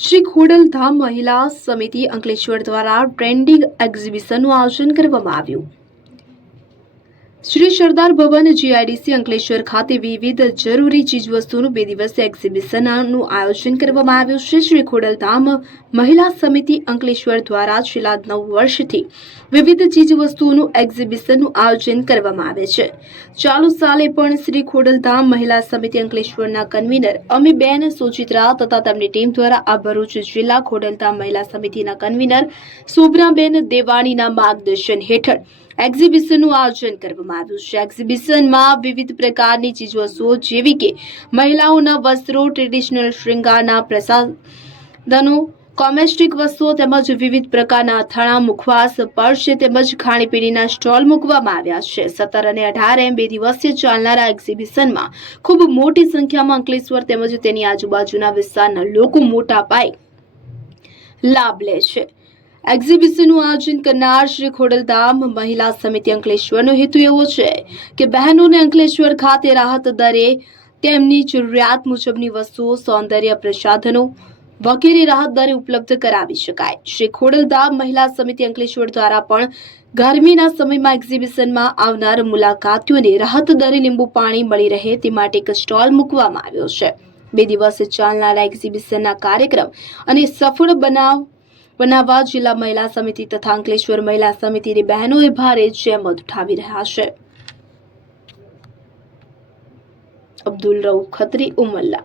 શ્રી ખોડલધામ મહિલા સમિતિ અંકલેશ્વર દ્વારા ટ્રેન્ડિંગ એક્ઝિબિશનનું આયોજન કરવામાં આવ્યું। શ્રી સરદાર ભવન જીઆઈડીસી અંકલેશ્વર ખાતે વિવિધ જરૂરી ચીજવસ્તુઓનું 2 દિવસીય એક્ઝિબિશનનું આયોજન કરવામાં આવ્યું છે। શ્રી ખોડલધામ મહિલા સમિતિ અંકલેશ્વર દ્વારા છેલ્લા 9 વર્ષથી વિવિધ ચીજવસ્તુઓનું એક્ઝિબિશનનું આયોજન કરવામાં આવે છે। ચાલુ સાલે પણ શ્રી ખોડલધામ મહિલા સમિતિ અંકલેશ્વરના કન્વીનર અમીબેન સોચિત્રા તથા તેમની ટીમ દ્વારા આ ભરૂચ જિલ્લા ખોડલધામ મહિલા સમિતિના કન્વીનર શોભનાબેન દેવાણીના માર્ગદર્શન હેઠળ એક્ઝિબિશનનું આયોજન કરવામાં આવ્યું છે। એક્ઝિબિશનમાં વિવિધ પ્રકારની ચીજવસ્તુઓ જેવી કે મહિલાઓના વસ્ત્રો, ટ્રેડિશનલ શૃંગારના પ્રસાધનો, કોસ્મેટિક વસ્તુઓ તેમજ વિવિધ પ્રકારના અથાણા, મુખવાસ, પર્સ તેમજ ખાણીપીણીના સ્ટોલ મૂકવામાં આવ્યા છે। 17 અને 18 એમ 2 દિવસીય ચાલનારા એક્ઝિબિશનમાં ખૂબ મોટી સંખ્યામાં અંકલેશ્વર તેમજ તેની આજુબાજુના વિસ્તારના લોકો મોટા પાયે લાભ લે છે। એક્ઝિબિશનનું આયોજન કરનાર શ્રી ખોડલધામ મહિલા સમિતિ અંકલેશ્વરનો હેતુ એવો છે કે બહેનોને અંકલેશ્વર ખાતે રાહત દરે તેમની જરૂરિયાત મુજબની વસ્તુઓ, સૌંદર્ય પ્રસાધનો વગેરે રાહત દરે ઉપલબ્ધ કરાવી શકાય। શ્રી ખોડલધામ મહિલા સમિતિ અંકલેશ્વર દ્વારા પણ ગરમીના સમયમાં એક્ઝિબિશનમાં આવનાર મુલાકાતીઓને રાહત દરે લીંબુ પાણી મળી રહે તે માટે એક સ્ટોલ મૂકવામાં આવ્યો છે। 2 દિવસે ચાલનારા એક્ઝિબિશનના કાર્યક્રમ અને સફળ બનાવવા જિલ્લા મહિલા સમિતિ તથા અંકલેશ્વર મહિલા સમિતિની બહેનોએ ભારે જહેમત ઉઠાવી રહ્યા છે। અબ્દુલ રઉફ ખત્રી, ઉમલ્લા।